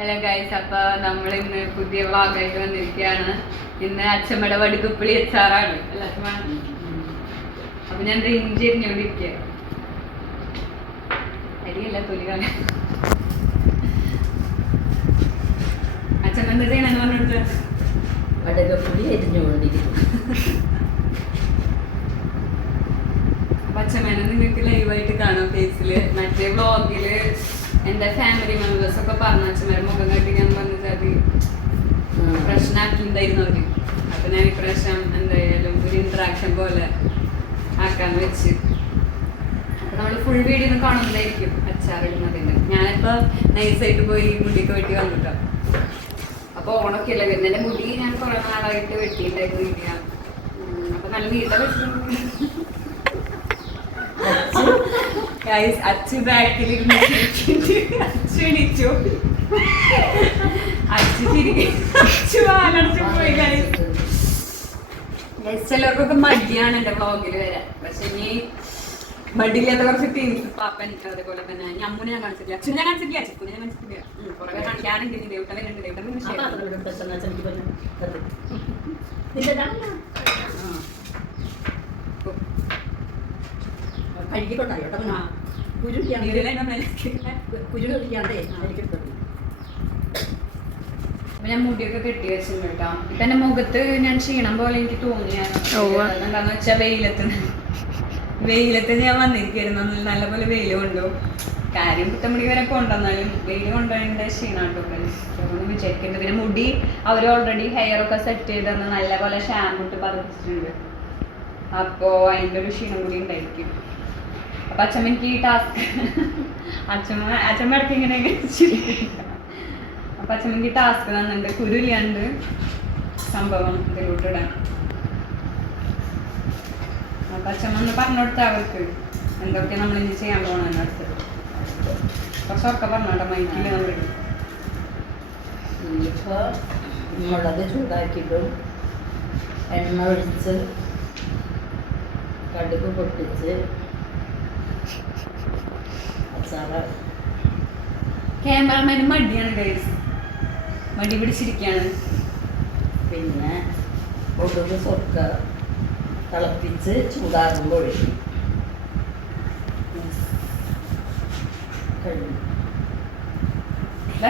Hello guys, അപ്പൊ നമ്മൾ ഇന്ന് പുതിയ വ്ളോഗായിട്ട് വന്നിരിക്കുകയാണ്. ഇന്ന് അച്ഛമ്മയുടെ വടുകുപ്പിളി അച്ചാറാണ് അല്ല അച്ഛമ്മ. അപ്പൊ ഞാൻ ഇഞ്ചി എരിഞ്ഞോണ്ടിരിക്കുക. അരിയല്ല, തൊലികാല. അച്ഛമ്മ എന്താ ചെയ്യണെന്ന് പറഞ്ഞിട്ട് വടുകുപ്പിളി എരിഞ്ഞുകൊണ്ടിരിക്കും. അപ്പൊ അച്ഛമ്മേനെ നിങ്ങൾക്ക് ലൈവായിട്ട് കാണാം ഫേസില്. മറ്റേ വ്ളോഗില് എന്റെ ഫാമിലി മെമ്പേഴ്സ് ഒക്കെ പറഞ്ഞു അച്ഛന്മാരെ മുഖം കെട്ടി ഞാൻ പറഞ്ഞത് അത് പ്രശ്നമാക്കിണ്ടായിരുന്നു അവര്. അപ്പൊ ഞാൻ ഇപ്രാവശ്യം എന്തായാലും ഒരു ഇന്ററാക്ഷൻ പോലെ ആക്കാന്ന് വെച്ച്. അപ്പൊ നമ്മള് ഫുൾ വീഡിയോ ഒന്നും കാണുന്നതായിരിക്കും അച്ചാറിടുന്നതിന്. ഞാനിപ്പോ നൈസായിട്ട് പോയി മുടിയൊക്കെ വെട്ടി വന്നിട്ടോ. അപ്പൊ ഓണൊക്കെ അല്ലേ വരുന്നത്. എന്റെ മുടി ഞാൻ കുറെ നാളായിട്ട് വെട്ടിയിട്ടായിരുന്നു. അപ്പൊ നല്ല നീട്ട വെച്ചിട്ടുണ്ട്. അച്ചു ബാക്കിൽ അച്ചു എണീച്ചു. അച്ചു അച്ചു വാലടച്ചു പോയി. ചിലർക്കൊക്കെ മടിയാണ് എന്റെ വ്ളോഗില് വരാൻ. പക്ഷെ ഇനി മടിയില്ലാത്ത കുറച്ച് ടീംസ് പാപ്പൻ അതേപോലെ തന്നെ ഞമ്മുനെ ഞാൻ കാണിച്ചിട്ടില്ല. അച്ഛനെ ഞാൻ കാണിച്ചിട്ടില്ല. ചിക്കുനെ ഞാൻ കാണിച്ചിട്ടില്ല. കുറെ കാണിക്കാനുണ്ട്. ദേവട്ടനെ കണ്ട് കഴുകിക്കൊണ്ടായോട്ടോ ഞാൻ മുടിയൊക്കെ കെട്ടി വെച്ചിട്ടുണ്ട് കേട്ടോ. ഇപ്പൊ എന്റെ മുഖത്ത് ഞാൻ ക്ഷീണം പോലെ എനിക്ക് തോന്നിയാണ്. എന്താന്ന് വെച്ചാ വെയിലത്ത് ഞാൻ വന്നിരിക്കുന്നു. നല്ലപോലെ വെയിൽ കൊണ്ടു. കാര്യം പുത്തമ്പടി വരെ കൊണ്ടുവന്നാലും വെയിൽ കൊണ്ടുപോയതിന്റെ ക്ഷീണാട്ടൊക്കെ വിചാരിക്കുന്നുണ്ട്. പിന്നെ മുടി അവർ ഓൾറെഡി ഹെയർ ഒക്കെ സെറ്റ് ചെയ്ത് തന്ന് നല്ലപോലെ ഷാമ്പു ഇട്ട് പതിപ്പിച്ചിട്ടുണ്ട്. അപ്പോ അതിന്റെ ഒരു ക്ഷീണം കൂടി ഉണ്ടായിരിക്കും. അപ്പൊ അച്ഛമ്മ എനിക്ക് ഈ ടാസ്ക് അച്ഛമ്മ ഇടയ്ക്ക് ഇങ്ങനെ അപ്പൊ അച്ഛമ്മ എനിക്ക് ടാസ്ക് തന്നിട്ടുണ്ട്. കുരുല്ലാണ്ട് സംഭവം ഇതിലോട്ടിടാൻ. അപ്പൊ അച്ഛമ്മ ഒന്ന് പറഞ്ഞു കൊടുത്ത അവർക്ക് എന്തൊക്കെ നമ്മൾ ഇനി ചെയ്യാൻ പോകണമെന്ന് അടുത്ത് കുറച്ചൊക്കെ പറഞ്ഞോട്ടെ മൈക്കില് നമ്മൾ ഇനിയിപ്പോൾ മുളക് ചൂടാക്കിയിട്ടും എണ്ണ ഒഴിച്ച് കടുക് പൊട്ടിച്ച് അച്ചാറ്. ക്യാമറമാന് മടിയാണ് ഗൈസ്, മടി പിടിച്ചിരിക്കുകയാണ്. പിന്നെ ഒടുവ് സ്വർക്ക തിളപ്പിച്ച് ചൂടാകുമ്പോൾ ഒഴിക്കും. കഴിഞ്ഞു.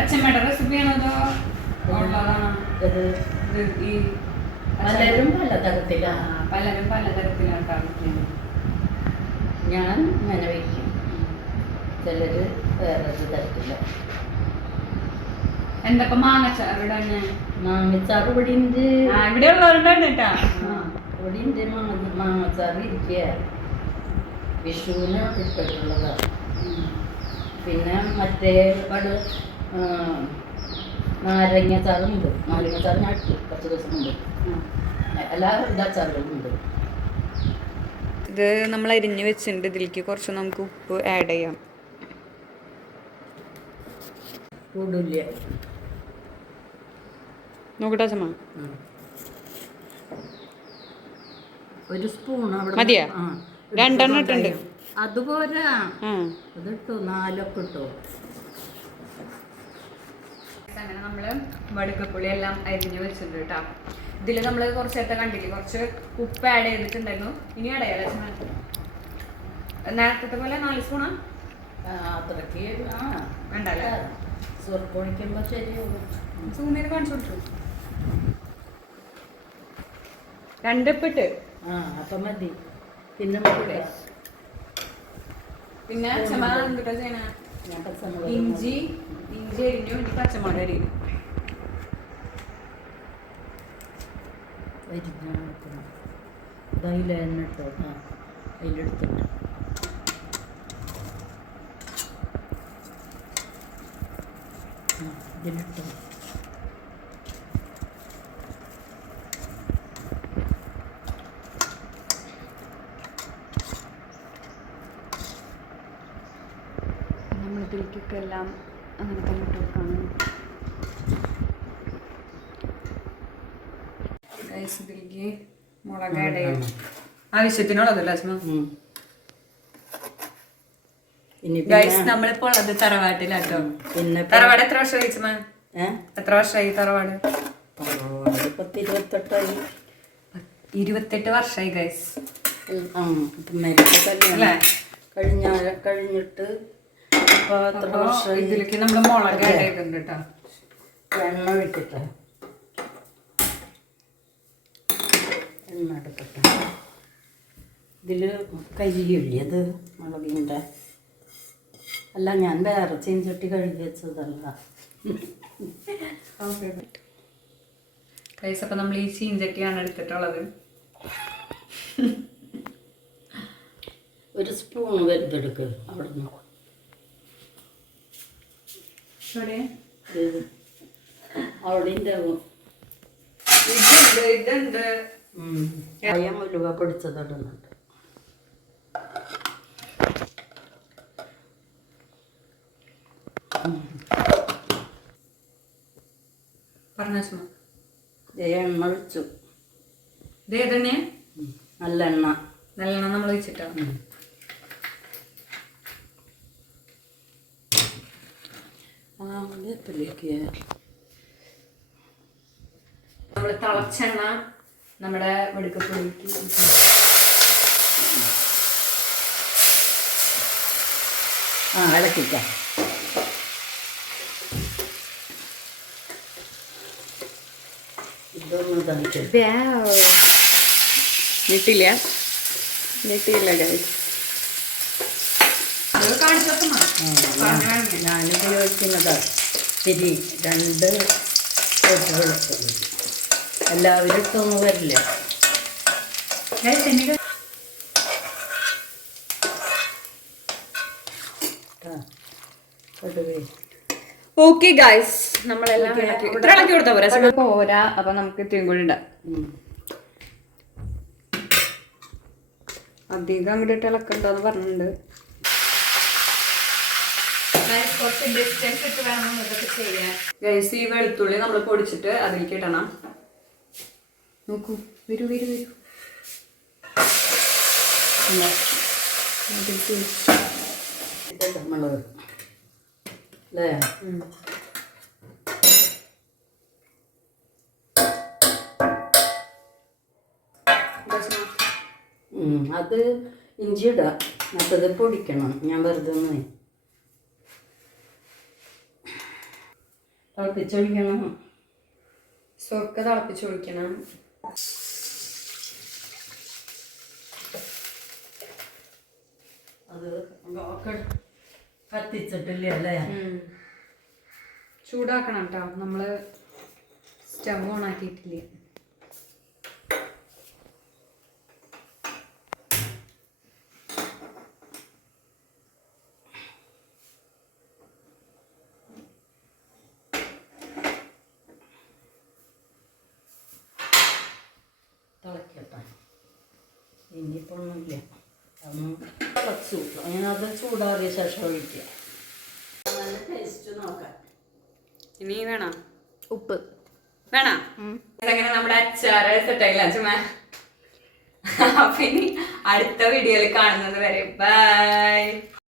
അച്ഛമ്മയുടെ റെസിപ്പിയാണോ ഉള്ളതാണോ? ഈ പലരും പലതരത്തിലാണ്. പലരും പലതരത്തിലാണ്. ഞാൻ ഇങ്ങനെ വയ്ക്കും, ചിലര് വേറെ തരത്തില്ല. എന്തപ്പോ മാങ്ങച്ചാറ് മാങ്ങച്ചാറ് ഇവിടെ ഉണ്ട്. ഇവിടെ ഉള്ളവരുണ്ടാണ് കേട്ടാ. ഇവിടെ ഉണ്ട് മാങ്ങച്ചാറ് ഇരിക്കുക. വിഷുവിന് ഇട്ടിട്ടുള്ളതാണ്. പിന്നെ മറ്റേ ഒരുപാട് നാരങ്ങച്ചാറുണ്ട്. നാരങ്ങച്ചാറ് ഞാൻ ഇട്ടു കുറച്ച് ദിവസം മുമ്പ്. എല്ലാ ഇതാച്ചാറുകളും ഉണ്ട്. ഇത് നമ്മൾ അരിഞ്ഞ് വെച്ചിട്ടുണ്ട്. ഇതിലേക്ക് കുറച്ച് നമുക്ക് ഉപ്പ് ആഡ് ചെയ്യാം. കൂടില്ല നോക്കട്ടെ അച്ഛമ്മ. ഒരു സ്പൂൺ അവിടെ മതിയാ? രണ്ടെണ്ണം ഇട്ടുണ്ട്. അതുപോലെ അതിട്ടോ 4 ഒക്കെ ഇട്ടോ. അങ്ങനെ നമ്മള് വടുക്കപ്പുളി എല്ലാം അരിഞ്ഞ് വെച്ചിട്ടുണ്ട് കേട്ടോ. ഇതില് നമ്മള് കുറച്ച് നേരത്തെ കണ്ടില്ലേ, കുറച്ച് ഉപ്പ് ആഡ് ചെയ്തിട്ടുണ്ടായിരുന്നു. ഇനി ആഡ് ചെയ്യാം. നേരത്തെ പോലെ 4 സ്പൂണാ അത്രയ്ക്ക് വേണ്ടല്ലേ? സ്വർപ്പൊഴിക്കുമ്പോ ശരിയാവും. സൂമിന് കാണിച്ചു കൊടുത്തു. 2 ഉപ്പിട്ട് അപ്പൊ മതി. പിന്നെ പിന്നെ അച്ഛന്മാർ എന്തിട്ടാ ചെയ്യണ? ഇഞ്ചി അരിഞ്ഞു. ഇനി പച്ചമുളക് അരിയും. അതിലെണ്ണിട്ടോ അതിലെടുത്തിട്ട് ഇതിലിട്ടോ. നമ്മളിതിലേക്കൊക്കെ എല്ലാം അങ്ങനെ തന്നെ ഇട്ട് വെക്കാണ്. ഇതിലേക്ക് മുളക് ആഡ് ചെയ്യാം. ആവശ്യത്തിനുള്ളതല്ല അച്ഛമ്മ. നമ്മളിപ്പോ ഉള്ളത് തറവാട്ടിലാട്ടോ. പിന്നെ തറവാട് എത്ര വർഷം കഴിച്ചമ്മ? എത്ര വർഷമായി തറവാട്? തറവാട് 10-28 28 വർഷമായി ഗൈസ്. അല്ലേ കഴിഞ്ഞിട്ട് ഇപ്പോൾ എത്ര വർഷമായി? ഇതിലേക്ക് നമ്മൾ മുളക് ആഡ് ചെയ്തിട്ടുണ്ട് കേട്ടോ. എണ്ണ ഒഴിക്കട്ടെ, എണ്ണ എടുക്കട്ടെ. ഇതിൽ കരിയില്ലേ അത് മുളകിൻ്റെ? അല്ല, ഞാൻ വേറെ ചീഞ്ചട്ടി കഴുകി വെച്ചതല്ല. ഗൈസ്, അപ്പം നമ്മൾ ഈ ചീഞ്ചട്ടിയാണ് എടുത്തിട്ടുള്ളത്. ഒരു സ്പൂൺ വലുതെടുക്ക് അവിടെ നിന്ന്. അവിടെ ഇതുണ്ട്. അയം ഉലുവ പൊടിച്ചതിടുന്നുണ്ട്. പറഞ്ഞ എണ്ണ ഒഴിച്ചു. ഇത് ഏതെണ്ണ? നല്ലെണ്ണ. നല്ലെണ്ണ നമ്മൾ ഒഴിച്ചിട്ടോ. വേപ്പിലേക്ക് നമ്മൾ തിളച്ചെണ്ണ നമ്മുടെ വെടുക്കപ്പൊടിക്ക് ഇളക്കിക്കാം. ഇതൊന്നും ഞെട്ടില്ല ഗൈസ്. ഞാനുപയോഗിക്കുന്നത് ശരി 2 വെളുത്തുള്ളി. എല്ലാവരും ഇട്ടൊന്നും വരില്ല. ഓക്കെ ഗൈസ്, നമ്മളെല്ലാം ഇത്ര ഇളക്കി കൊടുത്താൽ പോരാ. പോരാ, അപ്പൊ നമുക്ക് ഇത്രയും കൂടി ഇടാം. അധികം അങ്ങോട്ട് ഇളക്കണ്ടെന്ന് പറഞ്ഞിട്ടുണ്ട്. ഗൈസ്, ഈ വെളുത്തുള്ളി നമ്മൾ പൊടിച്ചിട്ട് അതിലേക്ക് ഇടണം. നോക്കൂ, വരൂ. മുളക് അല്ലേ? അത് ഇഞ്ചി ഇടാം, മറ്റത് പൊടിക്കണം. ഞാൻ വെറുതെ ഒന്ന് തിളപ്പിച്ചൊഴിക്കണം. സ്വർക്ക തിളപ്പിച്ചൊഴിക്കണം. അത് കത്തിച്ചിട്ടില്ല അല്ലേ? ചൂടാക്കണം കേട്ടോ, നമ്മള് സ്റ്റവ് ഓൺ ആക്കിയിട്ടില്ല. തിളക്കട്ടെ. ഇനിയിപ്പോൾ ഒന്നുമില്ല, അതൊന്നും തിളച്ചു. അങ്ങനെ അത് ചൂടാറിയ ശേഷം ഒഴിക്കുക. നല്ല ടേസ്റ്റ് നോക്കാം. ഇനി വേണം ഉപ്പ് വേണം. അങ്ങനെ നമ്മുടെ അച്ചാറ് സെറ്റായില്ല ചുമ്മാ. അപ്പൊ ഇനി അടുത്ത വീഡിയോയിൽ കാണുന്നത് വരെ ബൈ.